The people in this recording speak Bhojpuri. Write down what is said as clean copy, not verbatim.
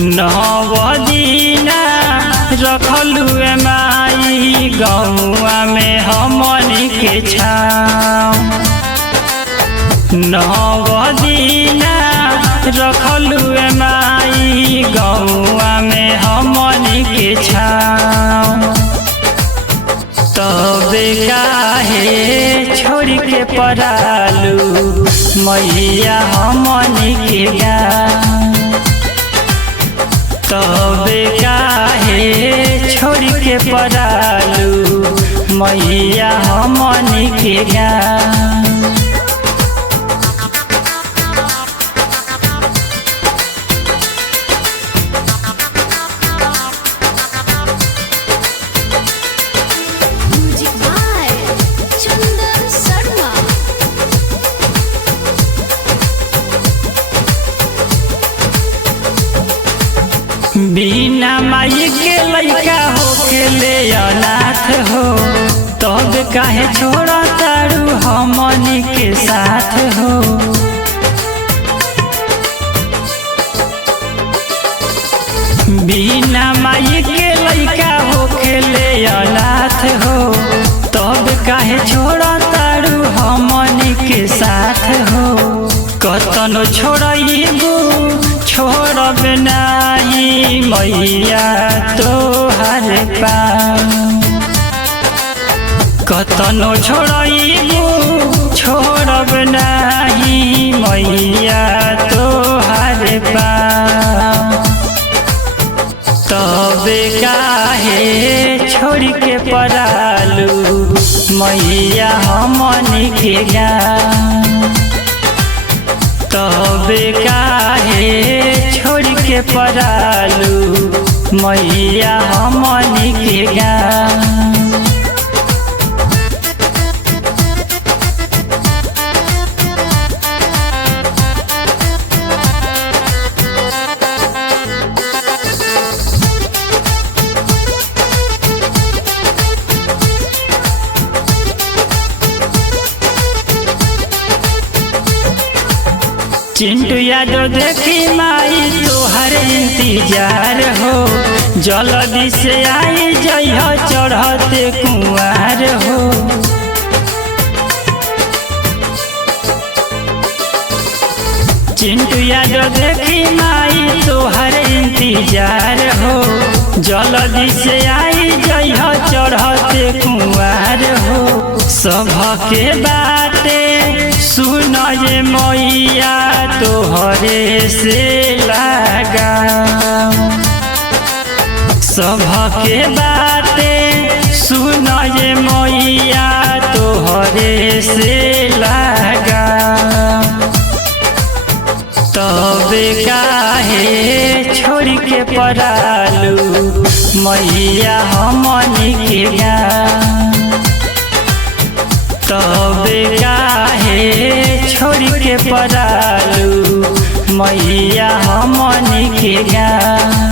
नवदीना रखलुए माई गौआ में हमनी के छाँव। नवदीना रखलुए माई गौआ में हमनी के छाँव। तबे काहे छोड़ के परालू मैया हमनी के गाँव। तबे काहे छोड़ के परालू मैया हमनी के गाँव। बिना माई के लइका होके ले अनाथ हो, तब काहे छोड़ा तारू हमनी के साथ हो। बिना माई के लइका होके ले अनाथ हो, तब काहे छोड़ा तारू हमनी के साथ हो। कतनो छोड़बू छोड़ब नाही मैया तोहर पाँव। कतनो छोड़बू छोड़ब नाही मैया तोहर पाँव। तबे काहे छोड़ के परालू मैया हमनी के गाँव। तबे काहे छोड़ के परालू मैया हमनी के गाँव। चिंटू यादव देखी माई तोहर इंतजार हो, जल्दी से आई जइह चढ़ते कुंवार हो। चिंटू यादव देखी माई तोहर इंतजार हो, जल्दी से आई जइह चढ़ते कुंवार हो। सबके बाते सुन ये मैया तोहरे से लगाव। सबके बाते सुन ये मैया तोहरे से लगाव। तबे काहे छोड़ के परालू मैया हमनी के गाँव। तबे काहे छोड़ के परालू मैया हमनी के गाँव।